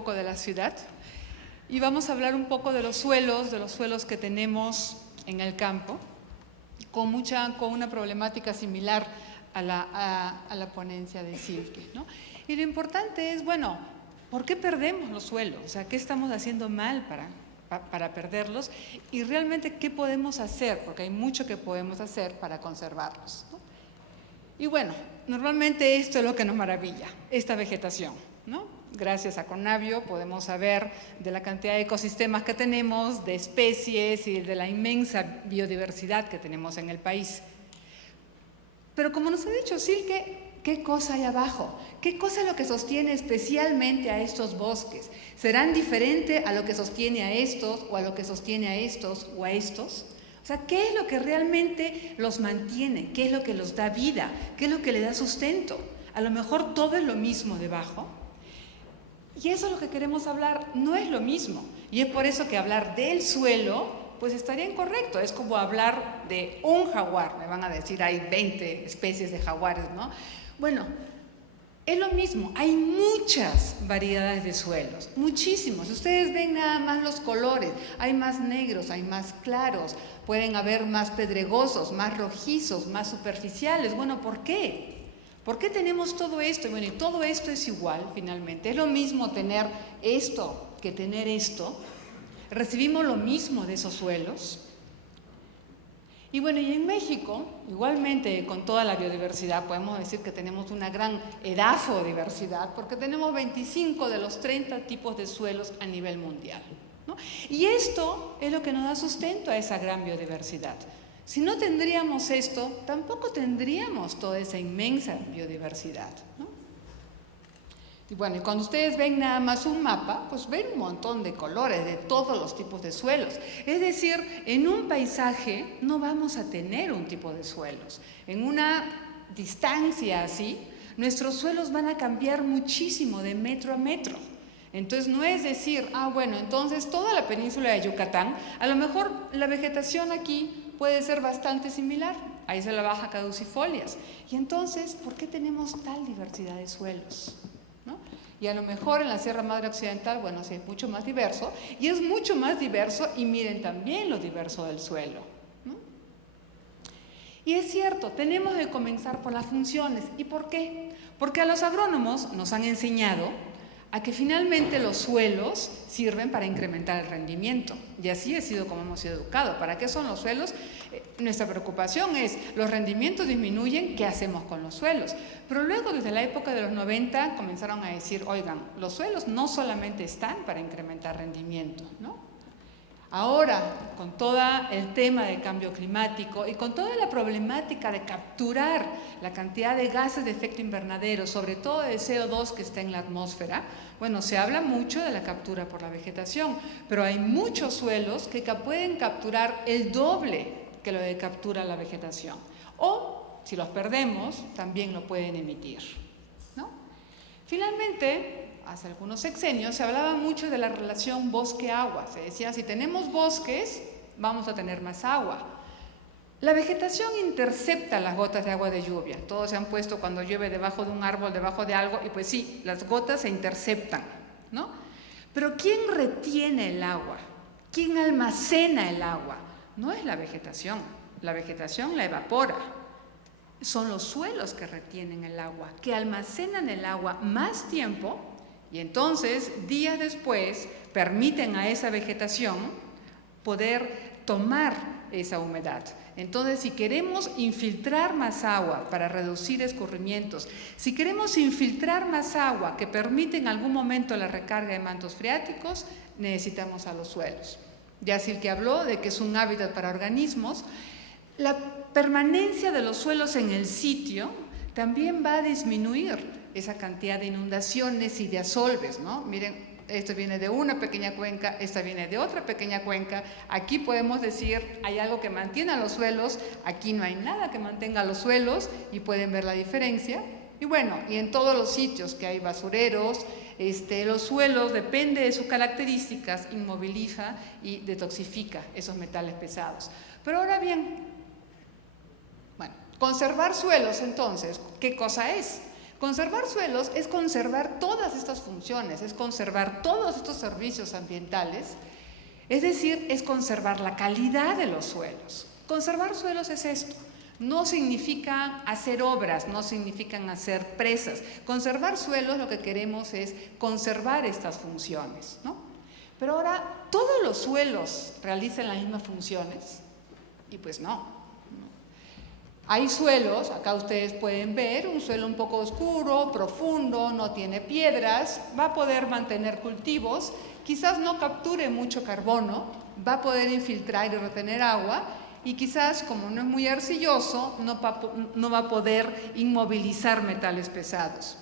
poco de la ciudad y vamos a hablar un poco de los suelos que tenemos en el campo, con una problemática similar a la ponencia de Silke, ¿no? Y lo importante es, bueno, ¿por qué perdemos los suelos? O sea, ¿qué estamos haciendo mal para perderlos? Y realmente, ¿qué podemos hacer? Porque hay mucho que podemos hacer para conservarlos, ¿no? Y bueno, normalmente esto es lo que nos maravilla, esta vegetación, ¿no? Gracias a Conavio podemos saber de la cantidad de ecosistemas que tenemos, de especies y de la inmensa biodiversidad que tenemos en el país. Pero como nos ha dicho Silke, ¿qué cosa hay abajo? ¿Qué cosa es lo que sostiene especialmente a estos bosques? ¿Serán diferentes a lo que sostiene a estos, o a lo que sostiene a estos, o a estos? O sea, ¿qué es lo que realmente los mantiene? ¿Qué es lo que los da vida? ¿Qué es lo que le da sustento? A lo mejor todo es lo mismo debajo. Y eso es lo que queremos hablar, no es lo mismo. Y es por eso que hablar del suelo, pues estaría incorrecto. Es como hablar de un jaguar. Me van a decir, hay 20 especies de jaguares, ¿no? Bueno, es lo mismo. Hay muchas variedades de suelos, muchísimos. Ustedes ven nada más los colores. Hay más negros, hay más claros. Pueden haber más pedregosos, más rojizos, más superficiales. Bueno, ¿por qué? ¿Por qué tenemos todo esto? Bueno, y todo esto es igual, finalmente. Es lo mismo tener esto que tener esto. Recibimos lo mismo de esos suelos. Y bueno, y en México, igualmente con toda la biodiversidad, podemos decir que tenemos una gran edafodiversidad, porque tenemos 25 de los 30 tipos de suelos a nivel mundial, ¿no? Y esto es lo que nos da sustento a esa gran biodiversidad. Si no tendríamos esto, tampoco tendríamos toda esa inmensa biodiversidad, ¿no? Y bueno, y cuando ustedes ven nada más un mapa, pues ven un montón de colores, de todos los tipos de suelos. Es decir, en un paisaje no vamos a tener un tipo de suelos. En una distancia así, nuestros suelos van a cambiar muchísimo de metro a metro. Entonces no es decir, bueno, entonces toda la península de Yucatán, a lo mejor la vegetación aquí puede ser bastante similar. Ahí se la baja caducifolias. Y entonces, ¿por qué tenemos tal diversidad de suelos? ¿No? Y a lo mejor en la Sierra Madre Occidental, bueno, sí es mucho más diverso, y es mucho más diverso, y miren también lo diverso del suelo, ¿no? Y es cierto, tenemos que comenzar por las funciones. ¿Y por qué? Porque a los agrónomos nos han enseñado a que finalmente los suelos sirven para incrementar el rendimiento. Y así ha sido como hemos sido educados. ¿Para qué son los suelos? Nuestra preocupación es, los rendimientos disminuyen, ¿qué hacemos con los suelos? Pero luego, desde la época de los 90, comenzaron a decir, oigan, los suelos no solamente están para incrementar rendimiento, ¿no? Ahora, con todo el tema del cambio climático y con toda la problemática de capturar la cantidad de gases de efecto invernadero, sobre todo de CO2 que está en la atmósfera, bueno, se habla mucho de la captura por la vegetación, pero hay muchos suelos que pueden capturar el doble que lo que captura la vegetación. O, si los perdemos, también lo pueden emitir, ¿no? Finalmente, hace algunos sexenios se hablaba mucho de la relación bosque-agua. Se decía, si tenemos bosques, vamos a tener más agua. La vegetación intercepta las gotas de agua de lluvia. Todos se han puesto cuando llueve debajo de un árbol, debajo de algo, y pues sí, las gotas se interceptan, ¿no? Pero ¿quién retiene el agua? ¿Quién almacena el agua? No es la vegetación la evapora. Son los suelos que retienen el agua, que almacenan el agua más tiempo, y entonces, días después, permiten a esa vegetación poder tomar esa humedad. Entonces, si queremos infiltrar más agua para reducir escurrimientos, si queremos infiltrar más agua que permite en algún momento la recarga de mantos freáticos, necesitamos a los suelos. Ya Silke habló de que es un hábitat para organismos. La permanencia de los suelos en el sitio también va a disminuir esa cantidad de inundaciones y de asolves, ¿no? Miren, esto viene de una pequeña cuenca, esta viene de otra pequeña cuenca. Aquí podemos decir, hay algo que mantiene a los suelos, aquí no hay nada que mantenga a los suelos, y pueden ver la diferencia. Y bueno, y en todos los sitios que hay basureros, los suelos, depende de sus características, inmoviliza y detoxifica esos metales pesados. Pero ahora bien, bueno, conservar suelos entonces, ¿qué cosa es? Conservar suelos es conservar todas estas funciones, es conservar todos estos servicios ambientales, es decir, es conservar la calidad de los suelos. Conservar suelos es esto. No significa hacer obras, no significan hacer presas. Conservar suelos lo que queremos es conservar estas funciones, ¿no? Pero ahora, ¿todos los suelos realizan las mismas funciones? Y pues no. Hay suelos, acá ustedes pueden ver, un suelo un poco oscuro, profundo, no tiene piedras, va a poder mantener cultivos, quizás no capture mucho carbono, va a poder infiltrar y retener agua, y quizás, como no es muy arcilloso, no va a poder inmovilizar metales pesados.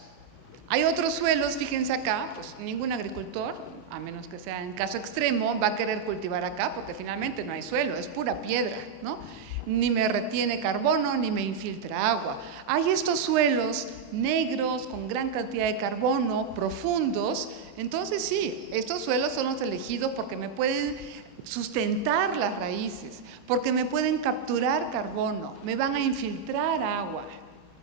Hay otros suelos, fíjense acá, pues ningún agricultor, a menos que sea en caso extremo, va a querer cultivar acá, porque finalmente no hay suelo, es pura piedra, ¿no? Ni me retiene carbono, ni me infiltra agua. Hay estos suelos negros, con gran cantidad de carbono, profundos. Entonces sí, estos suelos son los elegidos porque me pueden sustentar las raíces, porque me pueden capturar carbono, me van a infiltrar agua,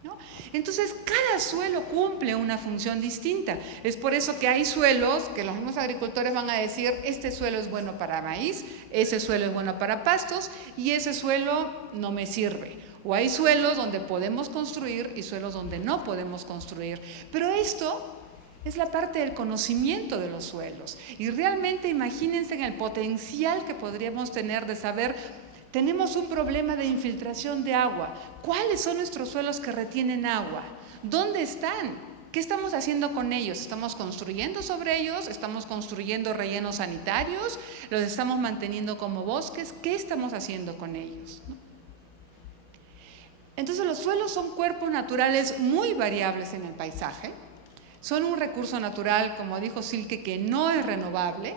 ¿no? Entonces, cada suelo cumple una función distinta. Es por eso que hay suelos que los mismos agricultores van a decir, este suelo es bueno para maíz, ese suelo es bueno para pastos y ese suelo no me sirve. O hay suelos donde podemos construir y suelos donde no podemos construir. Pero esto es la parte del conocimiento de los suelos. Y realmente imagínense en el potencial que podríamos tener de saber, tenemos un problema de infiltración de agua. ¿Cuáles son nuestros suelos que retienen agua? ¿Dónde están? ¿Qué estamos haciendo con ellos? ¿Estamos construyendo sobre ellos? ¿Estamos construyendo rellenos sanitarios? ¿Los estamos manteniendo como bosques? ¿Qué estamos haciendo con ellos? Entonces los suelos son cuerpos naturales muy variables en el paisaje. Son un recurso natural, como dijo Silke, que no es renovable.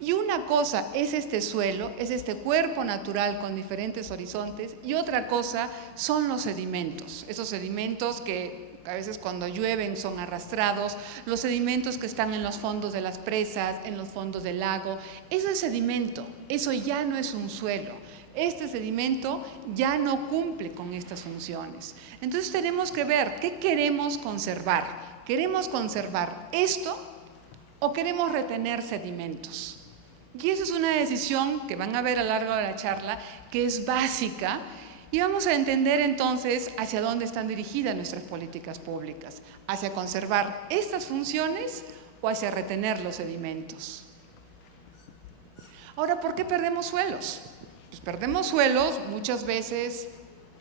Y una cosa es este suelo, es este cuerpo natural con diferentes horizontes, y otra cosa son los sedimentos. Esos sedimentos que a veces cuando llueven son arrastrados, los sedimentos que están en los fondos de las presas, en los fondos del lago. Eso es sedimento, eso ya no es un suelo. Este sedimento ya no cumple con estas funciones. Entonces tenemos que ver qué queremos conservar. ¿Queremos conservar esto o queremos retener sedimentos? Y esa es una decisión que van a ver a lo largo de la charla, que es básica, y vamos a entender entonces hacia dónde están dirigidas nuestras políticas públicas, hacia conservar estas funciones o hacia retener los sedimentos. Ahora, ¿por qué perdemos suelos? Pues perdemos suelos muchas veces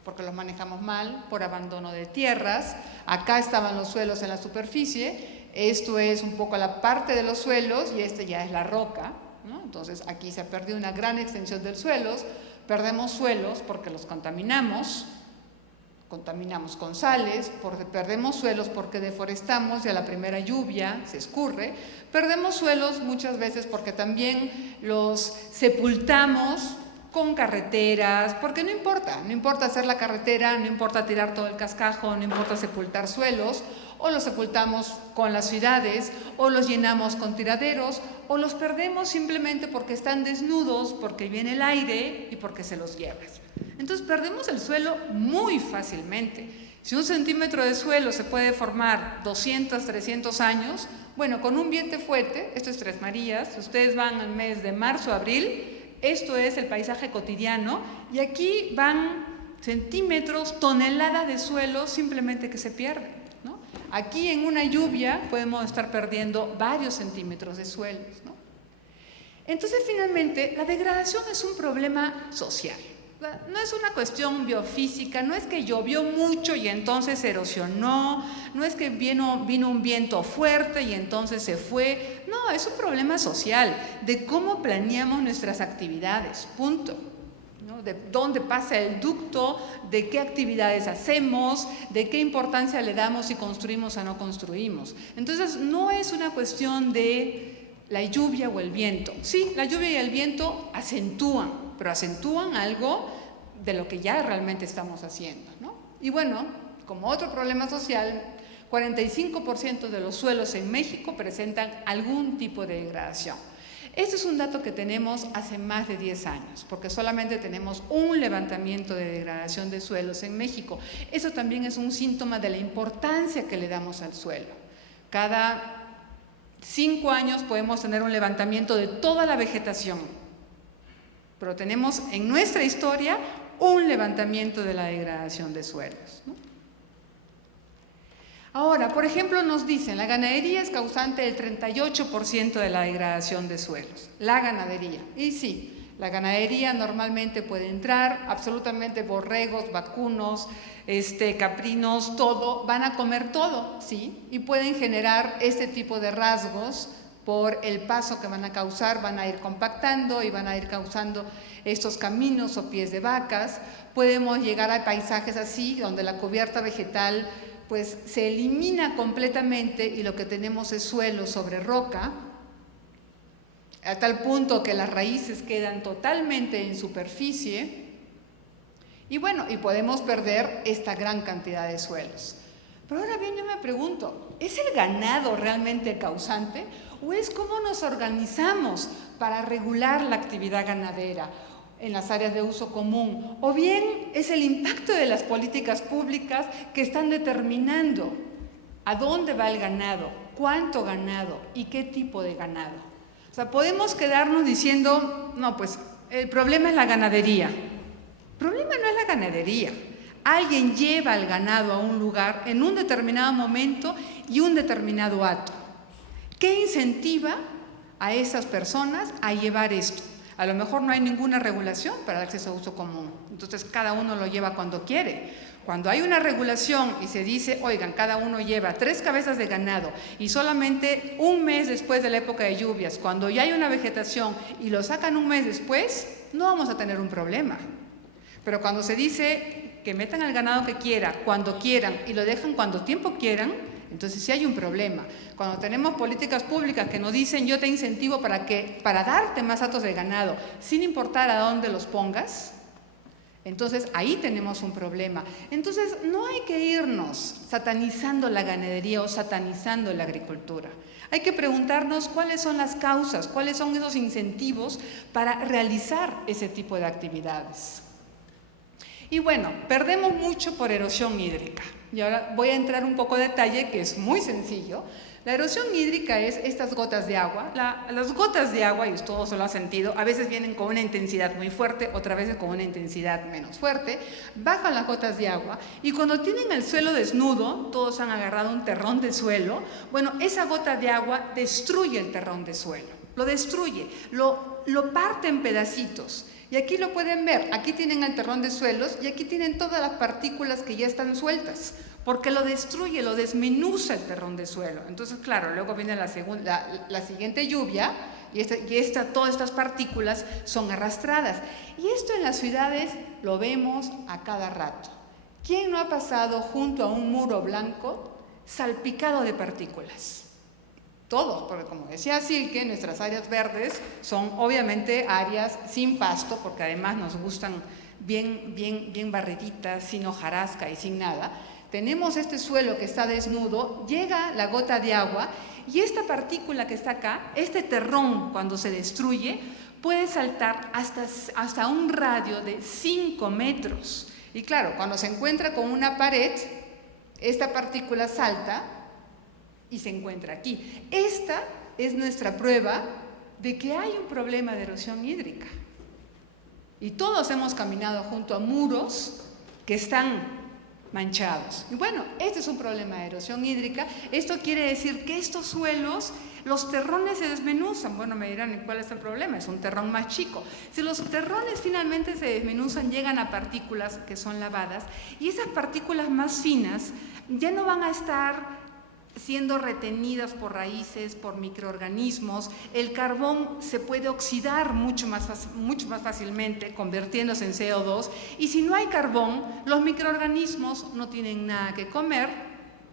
porque los manejamos mal, por abandono de tierras. Acá estaban los suelos en la superficie, esto es un poco la parte de los suelos y este ya es la roca, ¿no? Entonces aquí se ha perdido una gran extensión de suelos. Perdemos suelos porque los contaminamos con sales, perdemos suelos porque deforestamos y a la primera lluvia se escurre. Perdemos suelos muchas veces porque también los sepultamos con carreteras, porque no importa hacer la carretera, no importa tirar todo el cascajo, no importa sepultar suelos, o los sepultamos con las ciudades, o los llenamos con tiraderos, o los perdemos simplemente porque están desnudos, porque viene el aire y porque se los llevas. Entonces perdemos el suelo muy fácilmente. Si 1 centímetro de suelo se puede formar 200, 300 años, bueno, con un viento fuerte, esto es Tres Marías, ustedes van al mes de marzo, abril, esto es el paisaje cotidiano, y aquí van centímetros, toneladas de suelo simplemente que se pierden, ¿no? Aquí en una lluvia podemos estar perdiendo varios centímetros de suelos, ¿no? Entonces finalmente la degradación es un problema social. No es una cuestión biofísica, no es que llovió mucho y entonces se erosionó, no es que vino un viento fuerte y entonces se fue. No, es un problema social, de cómo planeamos nuestras actividades, punto, ¿no? De dónde pasa el ducto, de qué actividades hacemos, de qué importancia le damos si construimos o no construimos. Entonces no es una cuestión de la lluvia o el viento. Sí, la lluvia y el viento acentúan, pero acentúan algo de lo que ya realmente estamos haciendo, ¿no? Y bueno, como otro problema social, 45% de los suelos en México presentan algún tipo de degradación. Este es un dato que tenemos hace más de 10 años, porque solamente tenemos un levantamiento de degradación de suelos en México. Eso también es un síntoma de la importancia que le damos al suelo. Cada 5 años podemos tener un levantamiento de toda la vegetación, pero tenemos en nuestra historia un levantamiento de la degradación de suelos, ¿no? Ahora, por ejemplo, nos dicen, la ganadería es causante del 38% de la degradación de suelos. La ganadería. Y sí, la ganadería normalmente puede entrar, absolutamente borregos, vacunos, caprinos, todo, van a comer todo, sí, y pueden generar este tipo de rasgos por el paso que van a causar, van a ir compactando y van a ir causando estos caminos o pies de vacas. Podemos llegar a paisajes así, donde la cubierta vegetal pues se elimina completamente y lo que tenemos es suelo sobre roca, a tal punto que las raíces quedan totalmente en superficie y bueno, y podemos perder esta gran cantidad de suelos. Pero ahora bien, yo me pregunto, ¿es el ganado realmente el causante o es cómo nos organizamos para regular la actividad ganadera en las áreas de uso común? O bien es el impacto de las políticas públicas que están determinando a dónde va el ganado, cuánto ganado y qué tipo de ganado. O sea, podemos quedarnos diciendo, no, pues el problema es la ganadería. El problema no es la ganadería. Alguien lleva el ganado a un lugar en un determinado momento y un determinado acto. ¿Qué incentiva a esas personas a llevar esto? A lo mejor no hay ninguna regulación para el acceso a uso común, entonces cada uno lo lleva cuando quiere. Cuando hay una regulación y se dice, oigan, cada uno lleva 3 cabezas de ganado y solamente un mes después de la época de lluvias, cuando ya hay una vegetación y lo sacan un mes después, no vamos a tener un problema. Pero cuando se dice que metan al ganado que quiera, cuando quieran y lo dejan cuando tiempo quieran, entonces sí hay un problema. Cuando tenemos políticas públicas que nos dicen yo te incentivo para darte más hatos de ganado, sin importar a dónde los pongas, entonces ahí tenemos un problema. Entonces no hay que irnos satanizando la ganadería o satanizando la agricultura. Hay que preguntarnos cuáles son las causas, cuáles son esos incentivos para realizar ese tipo de actividades. Y bueno, perdemos mucho por erosión hídrica. Y ahora voy a entrar un poco de detalle, que es muy sencillo. La erosión hídrica es estas gotas de agua. Las gotas de agua, y todos lo han sentido, a veces vienen con una intensidad muy fuerte, otras veces con una intensidad menos fuerte. Bajan las gotas de agua y cuando tienen el suelo desnudo, todos han agarrado un terrón de suelo, bueno, esa gota de agua destruye el terrón de suelo. Lo destruye, lo parte en pedacitos. Y aquí lo pueden ver, aquí tienen el terrón de suelos y aquí tienen todas las partículas que ya están sueltas, porque lo destruye, lo desmenuza el terrón de suelo. Entonces, claro, luego viene la siguiente lluvia y todas estas partículas son arrastradas. Y esto en las ciudades lo vemos a cada rato. ¿Quién no ha pasado junto a un muro blanco salpicado de partículas? Todos, porque como decía Silke, nuestras áreas verdes son obviamente áreas sin pasto, porque además nos gustan bien barriditas, sin hojarasca y sin nada. Tenemos este suelo que está desnudo, llega la gota de agua y esta partícula que está acá, este terrón cuando se destruye, puede saltar hasta un radio de 5 metros. Y claro, cuando se encuentra con una pared, esta partícula salta y se encuentra aquí. Esta es nuestra prueba de que hay un problema de erosión hídrica. Y todos hemos caminado junto a muros que están manchados. Y bueno, este es un problema de erosión hídrica. Esto quiere decir que estos suelos, los terrones se desmenuzan. Bueno, me dirán, ¿cuál es el problema? Es un terrón más chico. Si los terrones finalmente se desmenuzan, llegan a partículas que son lavadas y esas partículas más finas ya no van a estar siendo retenidas por raíces, por microorganismos. El carbón se puede oxidar mucho más fácilmente, convirtiéndose en CO2, y si no hay carbón, los microorganismos no tienen nada que comer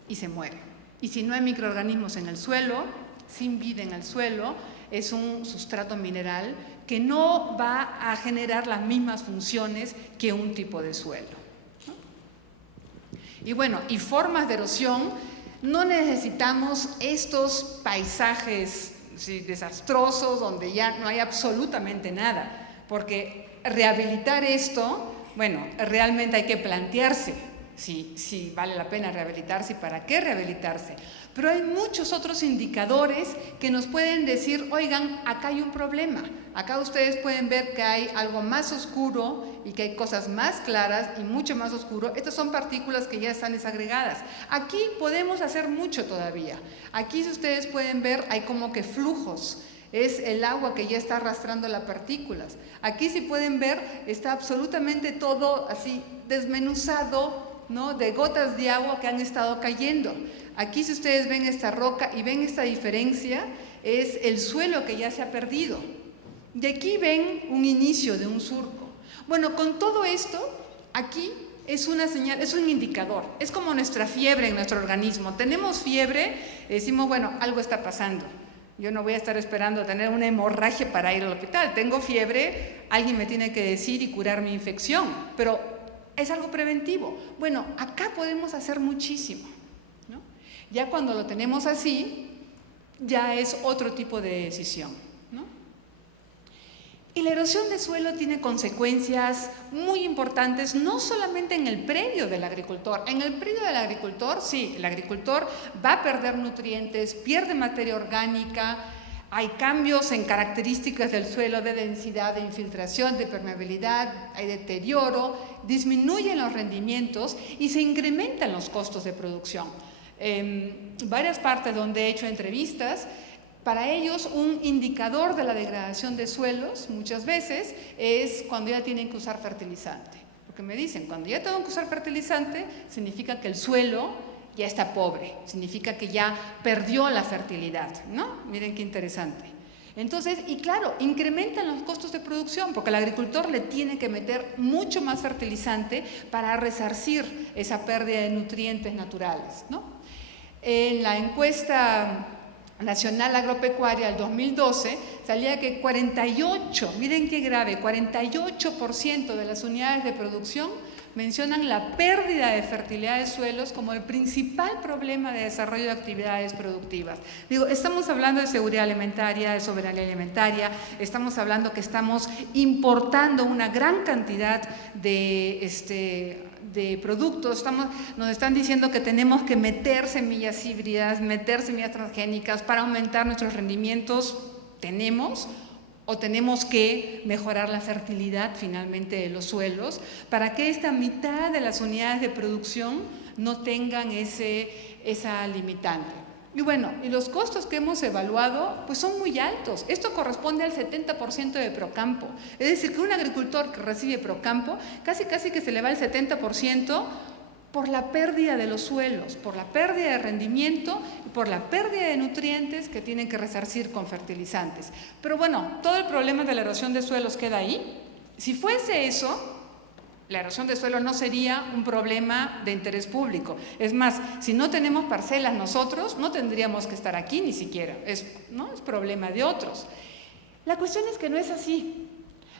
y se mueren. Y si no hay microorganismos en el suelo, sin vida en el suelo, es un sustrato mineral que no va a generar las mismas funciones que un tipo de suelo. Y bueno, y formas de erosión. No necesitamos estos paisajes sí, desastrosos, donde ya no hay absolutamente nada. Porque rehabilitar esto, bueno, realmente hay que plantearse si vale la pena rehabilitarse y para qué rehabilitarse. Pero hay muchos otros indicadores que nos pueden decir, oigan, acá hay un problema. Acá ustedes pueden ver que hay algo más oscuro y que hay cosas más claras y mucho más oscuro. Estas son partículas que ya están desagregadas. Aquí podemos hacer mucho todavía. Aquí, si ustedes pueden ver, hay como que flujos. Es el agua que ya está arrastrando las partículas. Aquí, si pueden ver, está absolutamente todo así desmenuzado, ¿no?, de gotas de agua que han estado cayendo. Aquí, si ustedes ven esta roca y ven esta diferencia, es el suelo que ya se ha perdido. De aquí ven un inicio de un surco. Bueno, con todo esto, aquí es una señal, es un indicador. Es como nuestra fiebre en nuestro organismo. Tenemos fiebre, decimos, bueno, algo está pasando. Yo no voy a estar esperando a tener una hemorragia para ir al hospital. Tengo fiebre, alguien me tiene que decir y curar mi infección. Pero es algo preventivo. Bueno, acá podemos hacer muchísimo, ¿no? Ya cuando lo tenemos así, ya es otro tipo de decisión, ¿no? Y la erosión de suelo tiene consecuencias muy importantes, no solamente en el predio del agricultor. En el predio del agricultor, sí, el agricultor va a perder nutrientes, pierde materia orgánica, hay cambios en características del suelo, de densidad, de infiltración, de permeabilidad, hay deterioro, disminuyen los rendimientos y se incrementan los costos de producción. Varias partes donde he hecho entrevistas, para ellos un indicador de la degradación de suelos muchas veces es cuando ya tienen que usar fertilizante. Porque me dicen, cuando ya tengo que usar fertilizante, significa que el suelo ya está pobre, significa que ya perdió la fertilidad, ¿no? Miren qué interesante. Entonces, y claro, incrementan los costos de producción porque el agricultor le tiene que meter mucho más fertilizante para resarcir esa pérdida de nutrientes naturales, ¿no? En la encuesta nacional agropecuaria del 2012 salía que 48, miren qué grave, 48% de las unidades de producción mencionan la pérdida de fertilidad de suelos como el principal problema de desarrollo de actividades productivas. Digo, estamos hablando de seguridad alimentaria, de soberanía alimentaria, estamos hablando que estamos importando una gran cantidad de productos, nos están diciendo que tenemos que meter semillas híbridas, meter semillas transgénicas para aumentar nuestros rendimientos. ¿Tenemos que mejorar la fertilidad finalmente de los suelos para que esta mitad de las unidades de producción no tengan esa limitante? Y bueno, y los costos que hemos evaluado pues son muy altos. Esto corresponde al 70% de Procampo. Es decir, que un agricultor que recibe Procampo casi que se le va el 70% por la pérdida de los suelos, por la pérdida de rendimiento y por la pérdida de nutrientes que tienen que resarcir con fertilizantes. Pero bueno, todo el problema de la erosión de suelos queda ahí. Si fuese eso, la erosión de suelo no sería un problema de interés público. Es más, si no tenemos parcelas nosotros, no tendríamos que estar aquí ni siquiera. Es problema de otros. La cuestión es que no es así.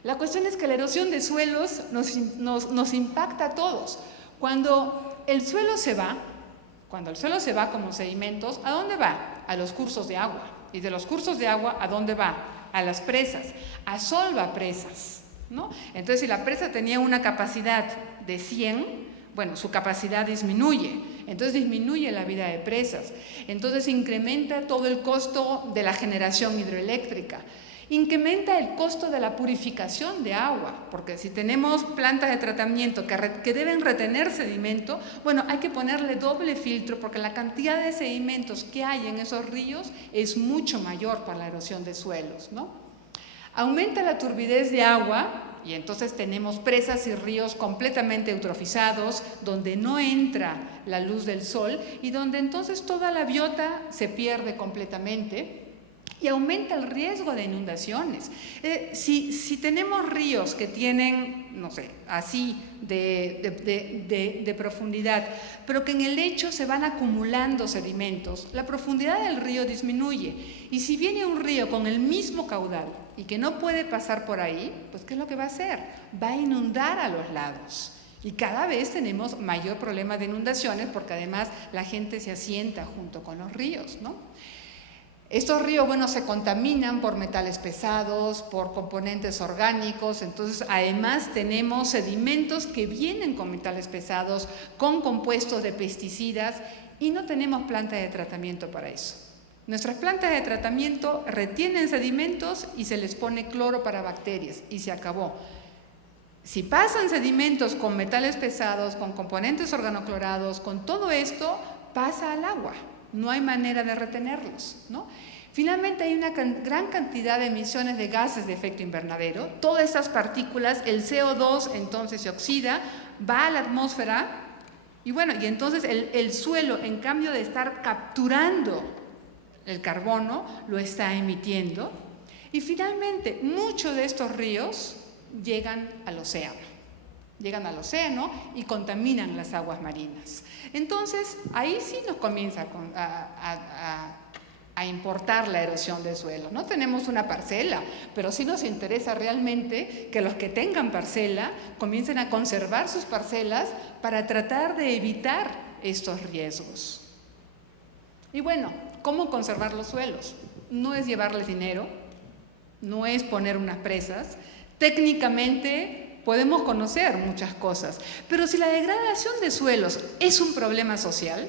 La cuestión es que la erosión de suelos nos impacta a todos. Cuando el suelo se va como sedimentos, ¿a dónde va? A los cursos de agua. Y de los cursos de agua, ¿a dónde va? A las presas. Asolva presas, ¿no? Entonces, si la presa tenía una capacidad de 100, bueno, su capacidad disminuye. Entonces, disminuye la vida de presas. Entonces, incrementa todo el costo de la generación hidroeléctrica. Incrementa el costo de la purificación de agua, porque si tenemos plantas de tratamiento que deben retener sedimento, bueno, hay que ponerle doble filtro porque la cantidad de sedimentos que hay en esos ríos es mucho mayor para la erosión de suelos, ¿no? Aumenta la turbidez de agua y entonces tenemos presas y ríos completamente eutrofizados, donde no entra la luz del sol y donde entonces toda la biota se pierde completamente. Y aumenta el riesgo de inundaciones. Si tenemos ríos que tienen, no sé, así de profundidad, pero que en el lecho se van acumulando sedimentos, la profundidad del río disminuye. Y si viene un río con el mismo caudal y que no puede pasar por ahí, pues ¿qué es lo que va a hacer? Va a inundar a los lados. Y cada vez tenemos mayor problema de inundaciones porque además la gente se asienta junto con los ríos, ¿no? Estos ríos, bueno, se contaminan por metales pesados, por componentes orgánicos, entonces además tenemos sedimentos que vienen con metales pesados, con compuestos de pesticidas y no tenemos plantas de tratamiento para eso. Nuestras plantas de tratamiento retienen sedimentos y se les pone cloro para bacterias y se acabó. Si pasan sedimentos con metales pesados, con componentes organoclorados, con todo esto, pasa al agua. No hay manera de retenerlos, ¿no? Finalmente hay una gran cantidad de emisiones de gases de efecto invernadero. Todas estas partículas, el CO2 entonces se oxida, va a la atmósfera y bueno, y entonces el suelo, en cambio de estar capturando el carbono, lo está emitiendo. Y finalmente, muchos de estos ríos llegan al océano y contaminan las aguas marinas. Entonces, ahí sí nos comienza a importar la erosión del suelo. No tenemos una parcela, pero sí nos interesa realmente que los que tengan parcela comiencen a conservar sus parcelas para tratar de evitar estos riesgos. Y bueno, ¿cómo conservar los suelos? No es llevarles dinero, no es poner unas presas. Técnicamente podemos conocer muchas cosas, pero si la degradación de suelos es un problema social,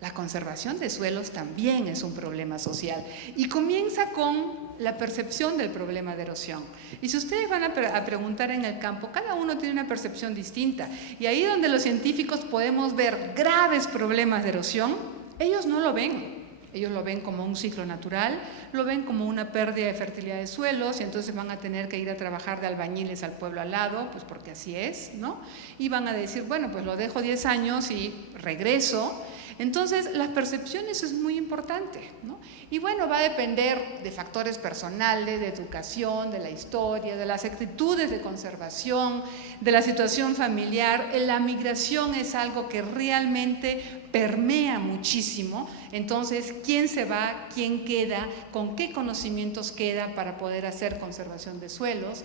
la conservación de suelos también es un problema social y comienza con la percepción del problema de erosión. Y si ustedes van a preguntar en el campo, cada uno tiene una percepción distinta y ahí donde los científicos podemos ver graves problemas de erosión, ellos no lo ven. Ellos lo ven como un ciclo natural, lo ven como una pérdida de fertilidad de suelos y entonces van a tener que ir a trabajar de albañiles al pueblo al lado, pues porque así es, ¿no? Y van a decir, bueno, pues lo dejo 10 años y regreso. Entonces, las percepciones es muy importante, ¿no? Y bueno, va a depender de factores personales, de educación, de la historia, de las actitudes de conservación, de la situación familiar. La migración es algo que realmente permea muchísimo. Entonces, ¿quién se va? ¿Quién queda? ¿Con qué conocimientos queda para poder hacer conservación de suelos?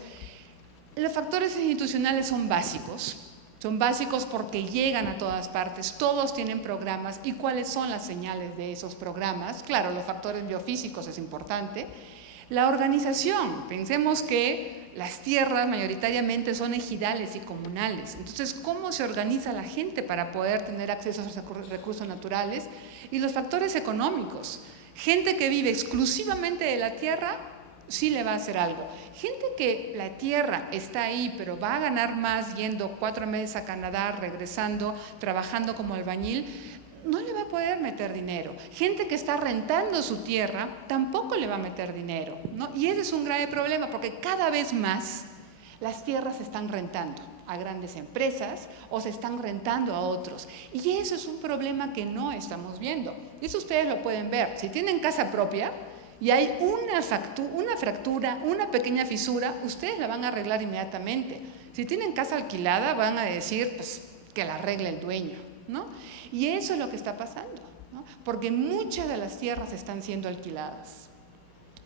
Los factores institucionales son básicos. Son básicos porque llegan a todas partes, todos tienen programas. ¿Y cuáles son las señales de esos programas? Claro, los factores biofísicos es importante. La organización, pensemos que las tierras mayoritariamente son ejidales y comunales. Entonces, ¿cómo se organiza la gente para poder tener acceso a esos recursos naturales? Y los factores económicos. Gente que vive exclusivamente de la tierra, sí le va a hacer algo. Gente que la tierra está ahí, pero va a ganar más yendo 4 meses a Canadá, regresando, trabajando como albañil, no le va a poder meter dinero. Gente que está rentando su tierra, tampoco le va a meter dinero, ¿no? Y ese es un grave problema, porque cada vez más las tierras se están rentando a grandes empresas o se están rentando a otros. Y eso es un problema que no estamos viendo. Eso ustedes lo pueden ver. Si tienen casa propia, y hay una fractura, una pequeña fisura, ustedes la van a arreglar inmediatamente. Si tienen casa alquilada, van a decir pues, que la arregle el dueño, ¿no? Y eso es lo que está pasando, ¿no? Porque muchas de las tierras están siendo alquiladas.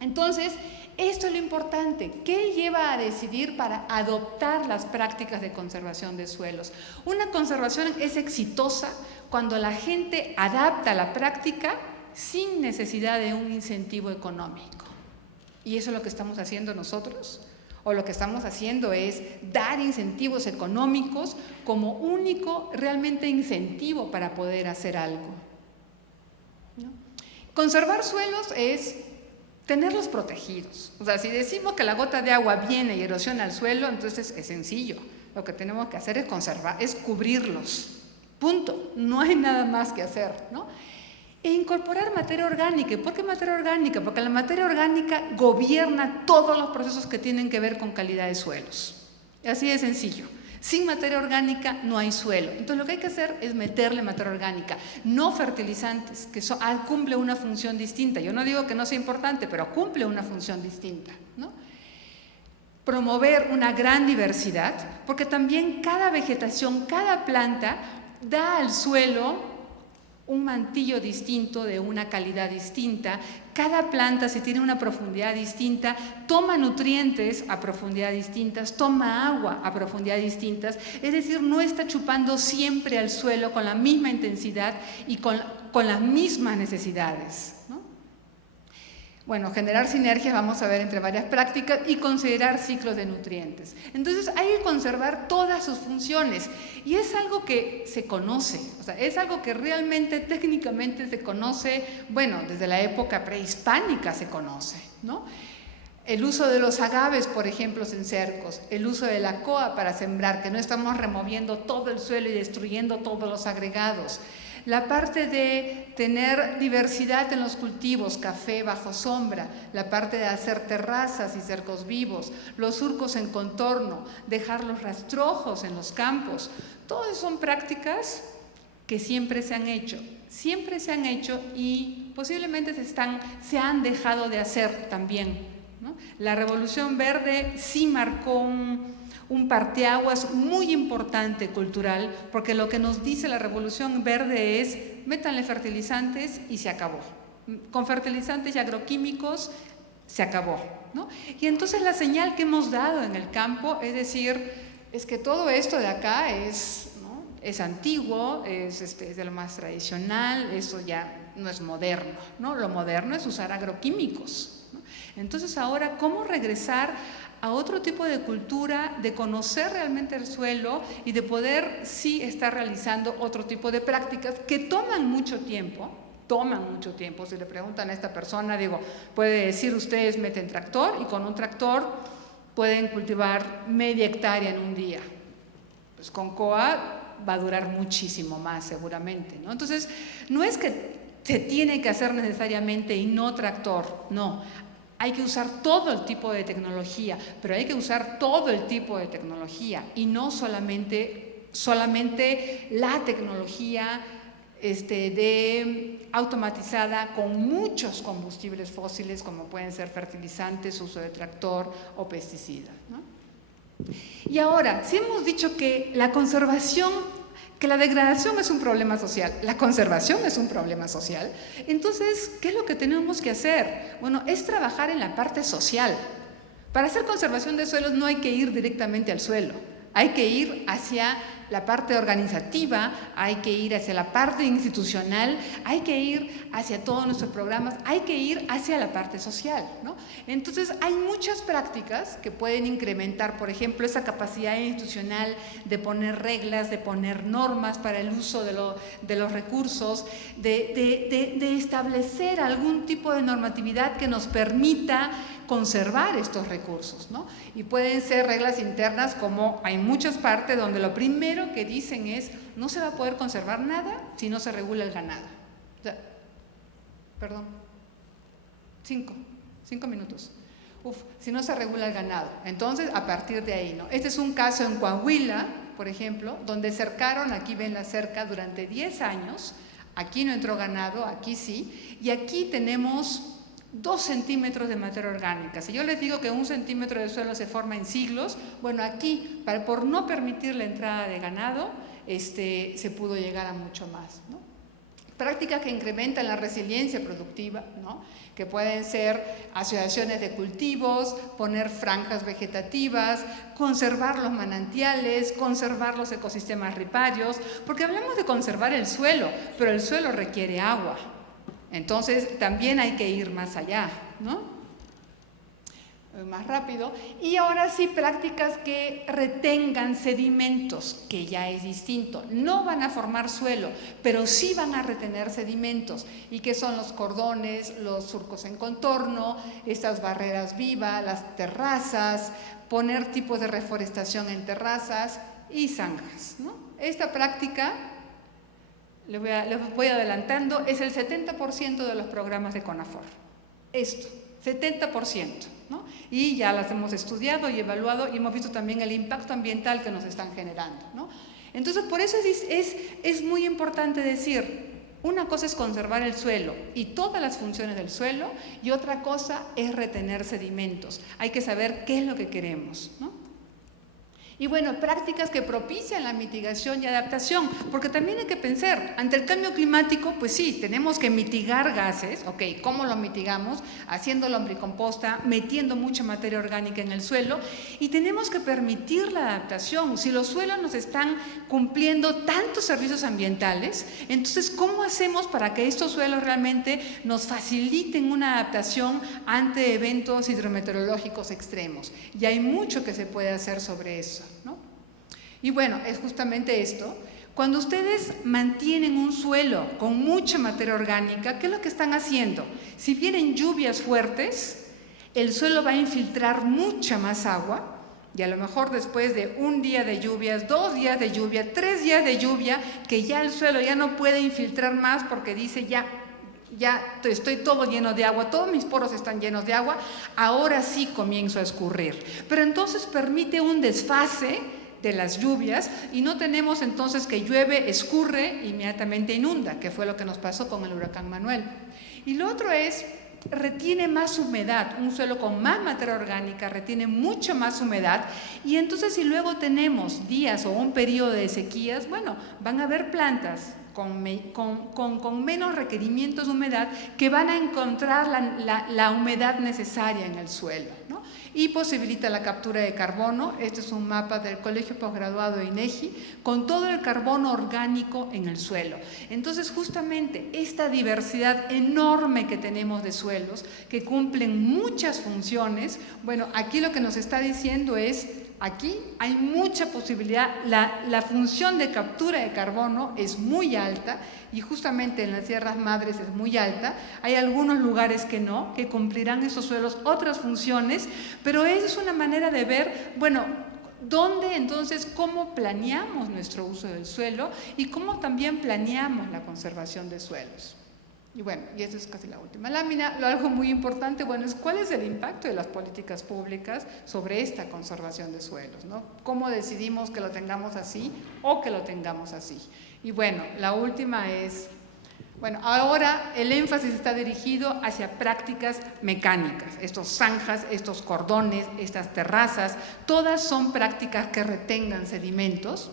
Entonces, esto es lo importante. ¿Qué lleva a decidir para adoptar las prácticas de conservación de suelos? Una conservación es exitosa cuando la gente adapta la práctica sin necesidad de un incentivo económico. ¿Y eso es lo que estamos haciendo nosotros? O lo que estamos haciendo es dar incentivos económicos como único realmente incentivo para poder hacer algo, ¿no? Conservar suelos es tenerlos protegidos. O sea, si decimos que la gota de agua viene y erosiona el suelo, entonces es sencillo. Lo que tenemos que hacer es conservar, es cubrirlos. Punto. No hay nada más que hacer, ¿no? E incorporar materia orgánica. ¿Y por qué materia orgánica? Porque la materia orgánica gobierna todos los procesos que tienen que ver con calidad de suelos. Así de sencillo. Sin materia orgánica no hay suelo. Entonces lo que hay que hacer es meterle materia orgánica, no fertilizantes, que cumple una función distinta. Yo no digo que no sea importante, pero cumple una función distinta, ¿no? Promover una gran diversidad, porque también cada vegetación, cada planta da al suelo un mantillo distinto, de una calidad distinta. Cada planta, si tiene una profundidad distinta, toma nutrientes a profundidad distintas, toma agua a profundidad distintas, es decir, no está chupando siempre al suelo con la misma intensidad y con las mismas necesidades, ¿no? Bueno, generar sinergias, vamos a ver, entre varias prácticas y considerar ciclos de nutrientes. Entonces hay que conservar todas sus funciones y es algo que se conoce, o sea, es algo que realmente técnicamente se conoce, bueno, desde la época prehispánica se conoce, ¿no? El uso de los agaves, por ejemplo, en cercos, el uso de la coa para sembrar, que no estamos removiendo todo el suelo y destruyendo todos los agregados. La parte de tener diversidad en los cultivos, café bajo sombra, la parte de hacer terrazas y cercos vivos, los surcos en contorno, dejar los rastrojos en los campos, todas son prácticas que siempre se han hecho y posiblemente se han dejado de hacer también, ¿no? La Revolución Verde sí marcó un parteaguas muy importante cultural, porque lo que nos dice la Revolución Verde es: métanle fertilizantes y se acabó. Con fertilizantes y agroquímicos se acabó, ¿no? Y entonces la señal que hemos dado en el campo es decir, es que todo esto de acá es, ¿no?, es antiguo, es de lo más tradicional, eso ya no es moderno, ¿no? Lo moderno es usar agroquímicos, ¿no? Entonces ahora, ¿cómo regresar a otro tipo de cultura, de conocer realmente el suelo y de poder sí estar realizando otro tipo de prácticas que toman mucho tiempo? Si le preguntan a esta persona, digo, puede decir: ustedes meten tractor y con un tractor pueden cultivar media hectárea en un día. Pues con coa va a durar muchísimo más seguramente, ¿no? Entonces, no es que se tiene que hacer necesariamente y no tractor, no. Hay que usar todo el tipo de tecnología, pero hay que usar todo el tipo de tecnología y no solamente la tecnología automatizada con muchos combustibles fósiles, como pueden ser fertilizantes, uso de tractor o pesticidas, ¿no? Y ahora, si hemos dicho que la conservación, que la degradación es un problema social, la conservación es un problema social, entonces, ¿qué es lo que tenemos que hacer? Bueno, es trabajar en la parte social. Para hacer conservación de suelos no hay que ir directamente al suelo, hay que ir hacia la parte organizativa, hay que ir hacia la parte institucional, hay que ir hacia todos nuestros programas, hay que ir hacia la parte social, ¿no? Entonces hay muchas prácticas que pueden incrementar, por ejemplo, esa capacidad institucional de poner reglas, de poner normas para el uso de los recursos, de establecer algún tipo de normatividad que nos permita conservar estos recursos, ¿no? Y pueden ser reglas internas, como hay muchas partes donde lo primero que dicen es: no se va a poder conservar nada si no se regula el ganado. O sea, perdón, 5 minutos. Si no se regula el ganado. Entonces, a partir de ahí, ¿no? Este es un caso en Coahuila, por ejemplo, donde cercaron, aquí ven la cerca, durante 10 años. Aquí no entró ganado, aquí sí. Y aquí tenemos 2 centímetros de materia orgánica. Si yo les digo que 1 centímetro de suelo se forma en siglos, bueno, aquí, por no permitir la entrada de ganado, se pudo llegar a mucho más, ¿no? Prácticas que incrementan la resiliencia productiva, ¿no? Que pueden ser asociaciones de cultivos, poner franjas vegetativas, conservar los manantiales, conservar los ecosistemas riparios, porque hablamos de conservar el suelo, pero el suelo requiere agua. Entonces, también hay que ir más allá, ¿no? Más rápido. Y ahora sí, prácticas que retengan sedimentos, que ya es distinto. No van a formar suelo, pero sí van a retener sedimentos. ¿Y qué son los cordones, los surcos en contorno, estas barreras vivas, las terrazas, poner tipos de reforestación en terrazas y zanjas, ¿no? Esta práctica, les voy adelantando, es el 70% de los programas de CONAFOR. Esto, 70%, ¿no? Y ya las hemos estudiado y evaluado y hemos visto también el impacto ambiental que nos están generando, ¿no? Entonces, por eso es muy importante decir, una cosa es conservar el suelo y todas las funciones del suelo, y otra cosa es retener sedimentos. Hay que saber qué es lo que queremos, ¿no? Y bueno, prácticas que propician la mitigación y adaptación, porque también hay que pensar, ante el cambio climático, pues sí, tenemos que mitigar gases, ok, ¿cómo lo mitigamos? Haciendo lombricomposta, metiendo mucha materia orgánica en el suelo, y tenemos que permitir la adaptación. Si los suelos nos están cumpliendo tantos servicios ambientales, entonces, ¿cómo hacemos para que estos suelos realmente nos faciliten una adaptación ante eventos hidrometeorológicos extremos? Y hay mucho que se puede hacer sobre eso, ¿no? Y bueno, es justamente esto. Cuando ustedes mantienen un suelo con mucha materia orgánica, ¿qué es lo que están haciendo? Si vienen lluvias fuertes, el suelo va a infiltrar mucha más agua, y a lo mejor después de un día de lluvias, 2 días de lluvia, 3 días de lluvia, que ya el suelo ya no puede infiltrar más porque dice ya estoy todo lleno de agua, todos mis poros están llenos de agua, ahora sí comienzo a escurrir. Pero entonces permite un desfase de las lluvias y no tenemos entonces que llueve, escurre, inmediatamente inunda, que fue lo que nos pasó con el huracán Manuel. Y lo otro es, retiene más humedad, un suelo con más materia orgánica retiene mucha más humedad, y entonces si luego tenemos días o un periodo de sequías, bueno, van a haber plantas con menos requerimientos de humedad que van a encontrar la humedad necesaria en el suelo, ¿no? Y posibilita la captura de carbono. Este es un mapa del Colegio Posgraduado de INEGI con todo el carbono orgánico en el suelo. Entonces, justamente esta diversidad enorme que tenemos de suelos que cumplen muchas funciones, bueno, aquí lo que nos está diciendo es, aquí hay mucha posibilidad, la función de captura de carbono es muy alta y justamente en las Sierras Madres es muy alta. Hay algunos lugares que no, que cumplirán esos suelos otras funciones, pero esa es una manera de ver, bueno, ¿dónde entonces, cómo planeamos nuestro uso del suelo y cómo también planeamos la conservación de suelos? Y bueno, y esta es casi la última lámina. Algo muy importante, bueno, es cuál es el impacto de las políticas públicas sobre esta conservación de suelos, ¿no? ¿Cómo decidimos que lo tengamos así o que lo tengamos así? Y bueno, la última es, bueno, ahora el énfasis está dirigido hacia prácticas mecánicas. Estos zanjas, estos cordones, estas terrazas, todas son prácticas que retengan sedimentos.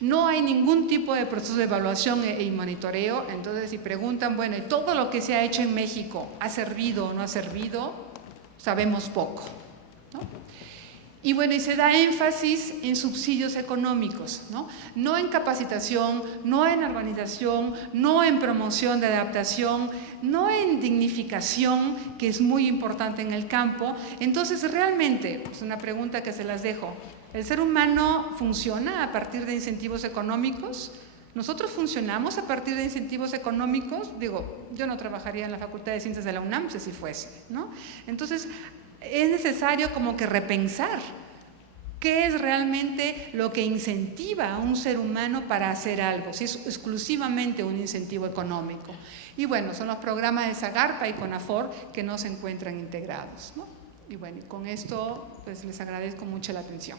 No hay ningún tipo de proceso de evaluación y monitoreo. Entonces, si preguntan, bueno, ¿y todo lo que se ha hecho en México ha servido o no ha servido? Sabemos poco, ¿no? Y bueno, y se da énfasis en subsidios económicos, ¿no? No en capacitación, no en urbanización, no en promoción de adaptación, no en dignificación, que es muy importante en el campo. Entonces, realmente, es una pregunta que se las dejo. ¿El ser humano funciona a partir de incentivos económicos? ¿Nosotros funcionamos a partir de incentivos económicos? Digo, yo no trabajaría en la Facultad de Ciencias de la UNAM si fuese, ¿no? Entonces, es necesario como que repensar qué es realmente lo que incentiva a un ser humano para hacer algo, si es exclusivamente un incentivo económico. Y bueno, son los programas de Zagarpa y CONAFOR que no se encuentran integrados, ¿no? Y bueno, con esto pues les agradezco mucho la atención.